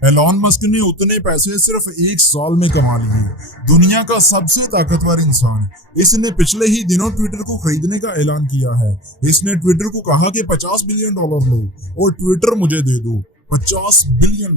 Elon Musk ने उतने पैसे सिर्फ एक साल में कमा लिए। दुनिया का सबसे ताकतवर इंसान। इसने पिछले ही दिनों ट्विटर को खरीदने का ऐलान किया है। इसने ट्विटर को कहा कि $50 बिलियन लो और ट्विटर मुझे दे दो। $50 बिलियन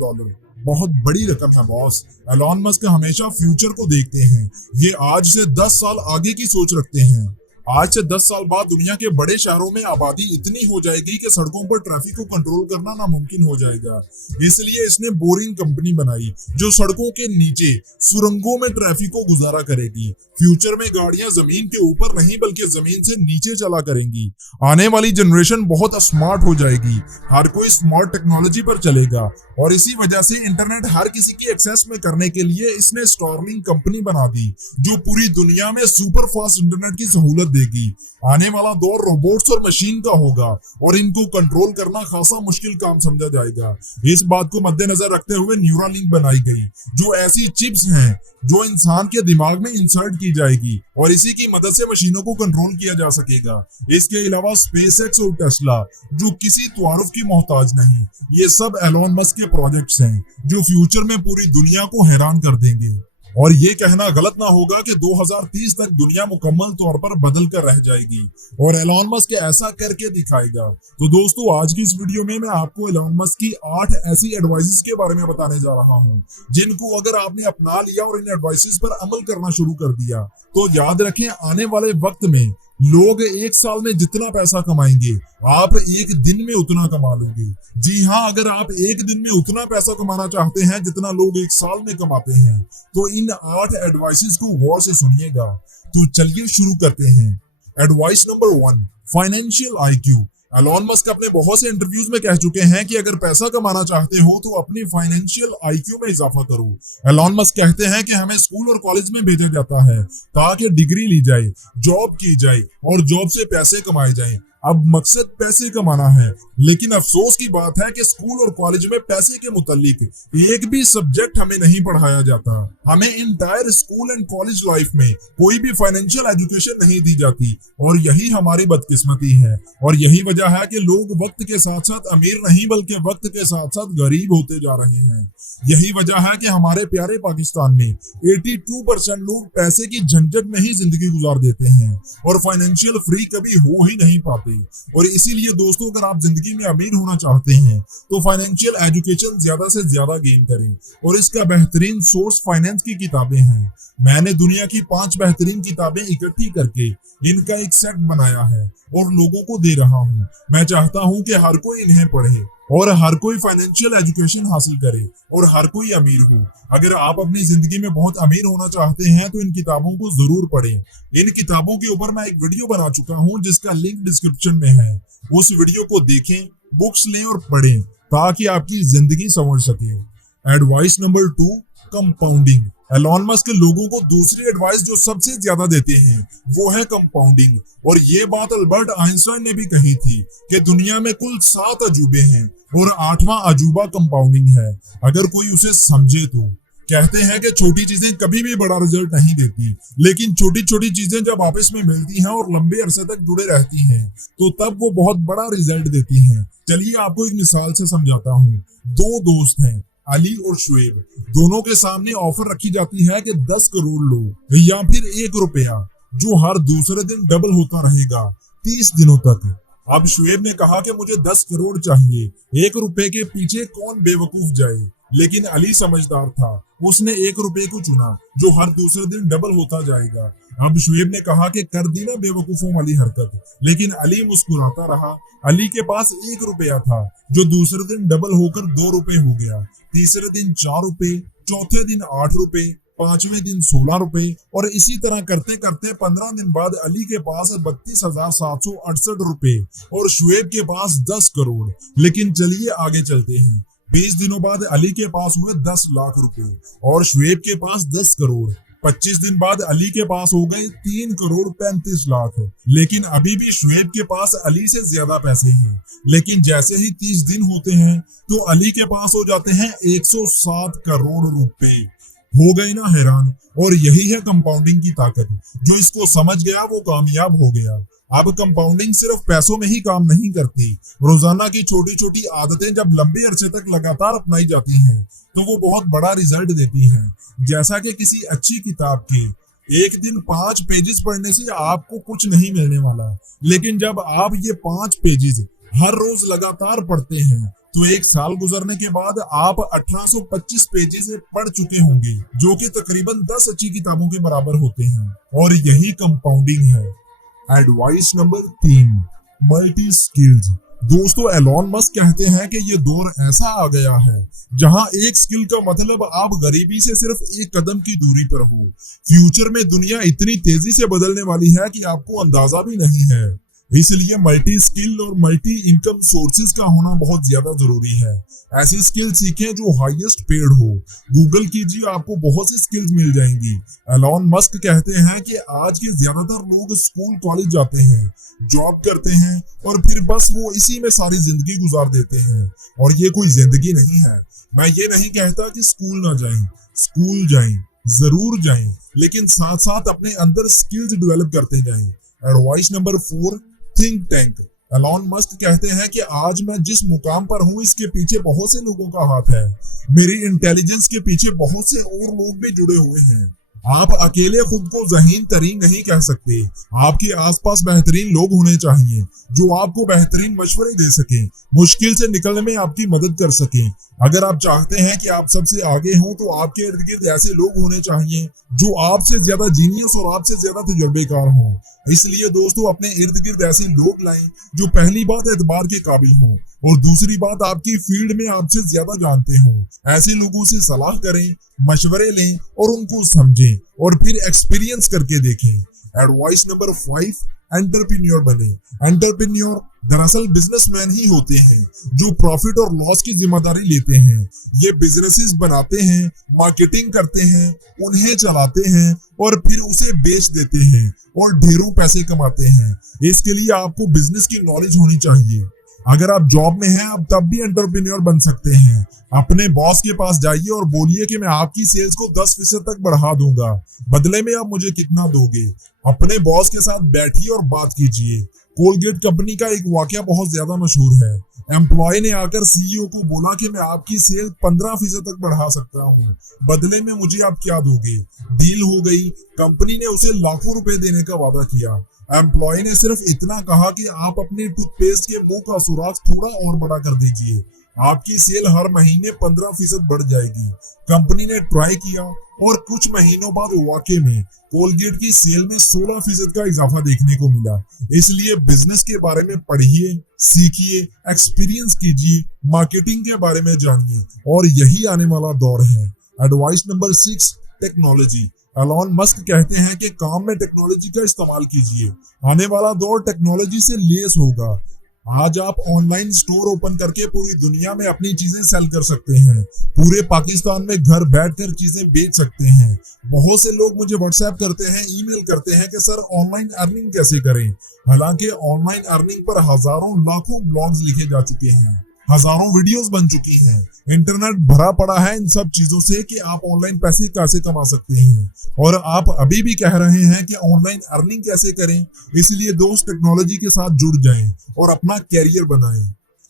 बहुत बड़ी रकम है बॉस। एलॉन मस्क हमेशा फ्यूचर को देखते हैं। ये आज से 10 साल आगे की सोच रखते हैं। आज से 10 साल बाद दुनिया के बड़े शहरों में आबादी इतनी हो जाएगी कि सड़कों पर ट्रैफिक को कंट्रोल करना नामुमकिन हो जाएगा। इसलिए इसने बोरिंग कंपनी बनाई जो सड़कों के नीचे सुरंगों में ट्रैफिक को गुजारा करेगी। फ्यूचर में गाड़ियां जमीन के ऊपर नहीं बल्कि जमीन से नीचे चला करेंगी। आने वाली जनरेशन बहुत स्मार्ट हो जाएगी। हर कोई स्मार्ट टेक्नोलॉजी पर चलेगा और इसी वजह से इंटरनेट हर किसी की एक्सेस में करने के लिए इसने स्टारलिंक कंपनी बना दी जो पूरी दुनिया में सुपर फास्ट इंटरनेट की सहूलत देगी। आने वाला दौर रोबोट्स और मशीन का होगा और इनको कंट्रोल करना खासा मुश्किल काम समझा जाएगा। इस बात को मद्देनजर रखते हुए न्यूरालिंक बनाई गई जो ऐसी चिप्स हैं जो इंसान के दिमाग में इंसर्ट की जाएगी और इसी की मदद से मशीनों को कंट्रोल किया जा सकेगा। इसके अलावा स्पेसएक्स और टेस्ला जो किसी तारुफ की मोहताज नहीं। ये सब एलॉन मस्क के प्रोजेक्ट्स हैं जो फ्यूचर में पूरी दुनिया को हैरान कर देंगे। और ये कहना गलत ना होगा कि 2030 तक दुनिया मुकम्मल तौर पर बदल कर रह जाएगी और एलॉन मस्क ऐसा करके दिखाएगा। तो दोस्तों आज की इस वीडियो में मैं आपको एलॉन मस्क की 8 ऐसी एडवाइसेस के बारे में बताने जा रहा हूं जिनको अगर आपने अपना लिया और इन एडवाइसेस पर अमल करना शुरू कर दिया तो याद रखें आने वाले वक्त में लोग एक साल में जितना पैसा कमाएंगे आप एक दिन में उतना कमा लोगे। जी हाँ, अगर आप एक दिन में उतना पैसा कमाना चाहते हैं जितना लोग एक साल में कमाते हैं तो इन 8 एडवाइसेस को गौर से सुनिएगा। तो चलिए शुरू करते हैं। Advice number 1, financial IQ. Elon Musk अपने बहुत से इंटरव्यूज में कह चुके हैं कि अगर पैसा कमाना चाहते हो तो अपनी फाइनेंशियल आईक्यू में इजाफा करो। एलॉन मस्क कहते हैं कि हमें स्कूल और कॉलेज में भेजा जाता है ताकि डिग्री ली जाए, जॉब की जाए और जॉब से पैसे कमाए जाएं। अब मकसद पैसे कमाना है, लेकिन अफसोस की बात है कि स्कूल और कॉलेज में पैसे के मुतालिक एक भी सब्जेक्ट हमें नहीं पढ़ाया जाता। हमें entire school and college life में कोई भी फाइनेंशियल एजुकेशन नहीं दी जाती और यही हमारी बदकिस्मती है। और यही वजह है कि लोग वक्त के साथ साथ अमीर नहीं बल्कि वक्त के साथ साथ गरीब होते जा रहे हैं। यही वजह है कि हमारे प्यारे पाकिस्तान में 82% लोग पैसे की झंझट में ही जिंदगी गुजार देते हैं और फाइनेंशियल फ्री कभी हो ही नहीं पाते। और इसीलिए दोस्तों अगर आप जिंदगी में अमीर होना चाहते हैं तो फाइनेंशियल एजुकेशन ज्यादा से ज्यादा गेन करें और इसका बेहतरीन सोर्स फाइनेंस की किताबें हैं। मैंने दुनिया की 5 बेहतरीन किताबें इकट्ठी करके इनका एक सेट बनाया है और लोगों को दे रहा हूं। मैं चाहता हूं कि हर कोई इन्हें पढ़े और हर कोई फाइनेंशियल एजुकेशन हासिल करे और हर कोई अमीर हो। अगर आप अपनी जिंदगी में बहुत अमीर होना चाहते हैं तो इन किताबों को जरूर पढ़ें। इन किताबों के ऊपर मैं एक वीडियो बना चुका हूं जिसका लिंक डिस्क्रिप्शन में है। उस वीडियो को देखें, बुक्स लें और पढ़ें ताकि आपकी जिंदगी संवर सके। Advice number 2, compounding. Elon Musk लोगों को दूसरी एडवाइस जो सबसे ज्यादा देते हैं वो है कंपाउंडिंग। और ये बात अल्बर्ट आइंस्टाइन ने भी कही थी कि दुनिया में कुल 7 अजूबे हैं और 8वां अजूबा कंपाउंडिंग है अगर कोई उसे समझे तो। कहते हैं कि छोटी चीजें कभी भी बड़ा रिजल्ट नहीं देती, लेकिन छोटी छोटी चीजें जब आपस में मिलती हैं और लंबे अरसे तक जुड़े रहती हैं तो तब वो बहुत बड़ा रिजल्ट देती हैं। चलिए आपको एक मिसाल से समझाता हूँ। 2 दोस्त हैं, अली और शुएब। दोनों के सामने ऑफर रखी जाती है कि 10 करोड़ लो या फिर 1 रुपया जो हर दूसरे दिन डबल होता रहेगा 30 दिनों तक। अब शुएब ने कहा कि मुझे 10 करोड़ चाहिए, 1 रुपए के पीछे कौन बेवकूफ जाए। लेकिन अली समझदार था, उसने 1 रुपए को चुना जो हर दूसरे दिन डबल होता जाएगा। अब शुएब ने कहा कि कर दी ना बेवकूफों वाली हरकत, लेकिन अली मुस्कुराता रहा। अली के पास 1 रुपया था जो दूसरे दिन डबल होकर 2 रुपए हो गया, तीसरे दिन 4 रुपए, चौथे दिन 8 रुपए, 5वें दिन 16 रुपए और इसी तरह करते करते 15 दिन बाद अली के पास 32,768 रुपए और शुएब के पास 10 करोड़। लेकिन चलिए आगे चलते हैं। 20 दिनों बाद अली के पास हुए 10 लाख रुपए और शुएब के पास 10 करोड़। 25 दिन बाद अली के पास हो गए 3 करोड़ 35 लाख। लेकिन अभी भी शुएब के पास अली से ज्यादा पैसे हैं। लेकिन जैसे ही 30 दिन होते हैं तो अली के पास हो जाते हैं 107 करोड़ रुपए। हो गए ना हैरान। और यही है कंपाउंडिंग की ताकत। जो इसको समझ गया वो कामयाब हो गया। अब कंपाउंडिंग सिर्फ पैसों में ही काम नहीं करती। रोजाना की छोटी छोटी आदतें जब लंबे अरसे तक लगातार अपनाई जाती हैं तो वो बहुत बड़ा रिजल्ट देती हैं। जैसा कि किसी अच्छी किताब के एक दिन 5 पेजेस पढ़ने से आपको कुछ नहीं मिलने वाला, लेकिन जब आप ये 5 पेजेस हर रोज लगातार पढ़ते हैं तो एक साल गुजरने के बाद आप 1825 पेजेस पढ़ चुके होंगे, जो कि तकरीबन 10 अच्छी किताबों के बराबर होते हैं। और यही कंपाउंडिंग है। Advice number 3, multi skills. दोस्तों, एलॉन मस्क कहते हैं कि ये दौर ऐसा आ गया है जहां एक स्किल का मतलब आप गरीबी से सिर्फ एक कदम की दूरी पर हो। फ्यूचर में दुनिया इतनी तेजी से बदलने वाली है कि आपको अंदाजा भी नहीं है। इसलिए मल्टी स्किल और मल्टी इनकम सोर्सेज का होना बहुत ज्यादा जरूरी है। ऐसी स्किल सीखें जो हाईएस्ट पेड हो। गूगल कीजिए, आपको बहुत सी स्किल्स मिल जाएंगी। एलॉन मस्क कहते हैं कि आज के ज्यादातर लोग स्कूल कॉलेज जाते हैं, जॉब करते हैं और फिर बस वो इसी में सारी जिंदगी गुजार देते हैं, और ये कोई जिंदगी नहीं है। मैं ये नहीं कहता कि स्कूल ना जाएं, स्कूल जाएं, जरूर जाएं, लेकिन साथ साथ अपने अंदर स्किल्स डेवलप करते जाएं। Advice number 4, think tank. Elon Musk कहते हैं कि आज मैं जिस मुकाम पर हूं इसके पीछे बहुत से लोगों का हाथ है। मेरी इंटेलिजेंस के पीछे बहुत से और लोग भी जुड़े हुए हैं। आप अकेले खुद को ज़हीन तरीन नहीं कह सकते। आपके आसपास बेहतरीन लोग होने चाहिए जो आपको बेहतरीन मशवरे दे सकें, मुश्किल से निकलने में आपकी मदद कर सकें। अगर आप चाहते हैं कि आप सबसे आगे हों तो आपके इर्द गिर्द ऐसे लोग होने चाहिए जो आपसे ज्यादा जीनियस और आपसे ज्यादा तजुर्बेकार हों। इसलिए दोस्तों, अपने इर्द गिर्द ऐसे लोग लाएं जो पहली बात एतबार के काबिल हों और दूसरी बात आपकी फील्ड में आपसे ज्यादा जानते हों। ऐसे लोगों से सलाह करें, मशवरे लें और उनको समझें और फिर एक्सपीरियंस करके देखें। एडवाइस नंबर 5, एंटरप्रेन्योर बने। एंटरप्रेन्योर दरअसल बिजनेसमैन ही होते हैं जो प्रॉफिट और लॉस की जिम्मेदारी लेते हैं। ये बिजनेसेस बनाते हैं, मार्केटिंग करते हैं, उन्हें चलाते हैं और फिर उसे बेच देते हैं और ढेरों पैसे कमाते हैं। इसके लिए आपको बिजनेस की नॉलेज होनी चाहिए। अगर आप जॉब में हैं, आप तब भी एंटरप्रेन्योर बन सकते हैं। अपने बॉस के पास जाइए और बोलिए कि मैं आपकी सेल्स को 10% तक बढ़ा दूंगा, बदले में आप मुझे कितना दोगे। अपने बॉस के साथ बैठिए और बात कीजिए। कोलगेट कंपनी का एक वाकया बहुत ज्यादा मशहूर है। एम्प्लॉय ने आकर सीईओ को बोला कि मैं आपकी सेल 15% तक बढ़ा सकता हूँ, बदले में मुझे आप क्या दोगे। डील हो गई। कंपनी ने उसे लाखों रुपए देने का वादा किया। एम्प्लॉय ने सिर्फ इतना कहा कि आप अपने टूथपेस्ट के मुंह का सुराख थोड़ा और बड़ा कर दीजिए, आपकी सेल हर महीने 15% बढ़ जाएगी। कंपनी ने ट्राई किया और कुछ महीनों बाद वाकई में कोलगेट की सेल में 16% का इजाफा देखने को मिला। इसलिए बिजनेस के बारे में पढ़िए, सीखिए, एक्सपीरियंस कीजिए, मार्केटिंग के बारे में जानिए, और यही आने वाला दौर है। Advice number 6, technology. Elon Musk कहते हैं कि काम में टेक्नोलॉजी का इस्तेमाल कीजिए। आने वाला दौर टेक्नोलॉजी से लेस होगा। आज आप ऑनलाइन स्टोर ओपन करके पूरी दुनिया में अपनी चीजें सेल कर सकते हैं। पूरे पाकिस्तान में घर बैठकर चीजें बेच सकते हैं। बहुत से लोग मुझे व्हाट्सएप करते हैं, ईमेल करते हैं कि सर ऑनलाइन अर्निंग कैसे करें। हालांकि ऑनलाइन अर्निंग पर हजारों लाखों ब्लॉग्स लिखे जा चुके हैं, हजारों वीडियोस बन चुकी हैं। इंटरनेट भरा पड़ा है इन सब चीजों से कि आप ऑनलाइन पैसे कैसे कमा सकते हैं, और आप अभी भी कह रहे हैं कि ऑनलाइन अर्निंग कैसे करें। इसलिए दोस्त, टेक्नोलॉजी के साथ जुड़ जाएं और अपना कैरियर बनाएं।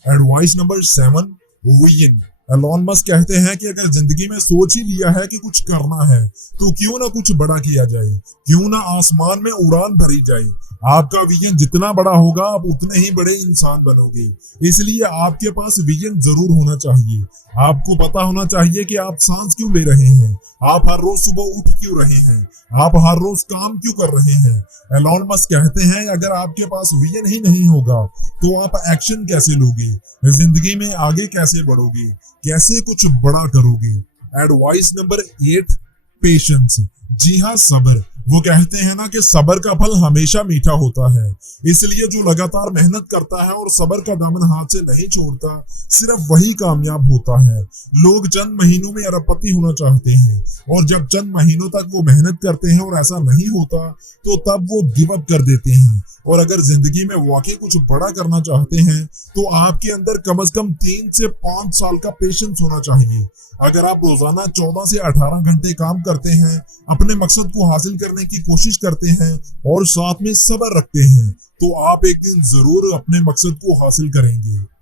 Advice number 7, vision. Elon Musk कहते हैं कि अगर जिंदगी में सोच ही लिया है कि कुछ करना है तो क्यों ना कुछ बड़ा किया जाए, क्यों ना आसमान में उड़ान भरी जाए। आपका विजन जितना बड़ा होगा आप उतने ही बड़े इंसान बनोगे। इसलिए आपके पास विजन जरूर होना चाहिए। आपको पता होना चाहिए कि आप सांस क्यों ले रहे हैं, आप हर रोज सुबह उठ क्यों रहे हैं, आप हर रोज काम क्यों कर रहे हैं। एलॉन मस्क कहते हैं अगर आपके पास विजन ही नहीं होगा तो आप एक्शन कैसे लोगे, जिंदगी में आगे कैसे बढ़ोगे, कैसे कुछ बड़ा करोगे। Advice number 8, patience. जी हाँ, सब्र। वो कहते हैं ना कि सब्र का फल हमेशा मीठा होता है। इसलिए जो लगातार मेहनत करता है और सब्र का दामन हाथ से नहीं छोड़ता, सिर्फ वही कामयाब होता है। लोग चंद महीनों में अरबपति होना चाहते हैं, और जब चंद महीनों तक वो मेहनत करते हैं और ऐसा नहीं होता तो तब वो गिव अप कर देते हैं। और अगर जिंदगी में वाकई कुछ बड़ा करना चाहते हैं तो आपके अंदर कम से कम 3 से 5 साल का पेशेंस होना चाहिए। अगर आप रोजाना 14 से 18 घंटे काम करते हैं, अपने मकसद को हासिल करने की कोशिश करते हैं और साथ में सब्र रखते हैं तो आप एक दिन जरूर अपने मकसद को हासिल करेंगे।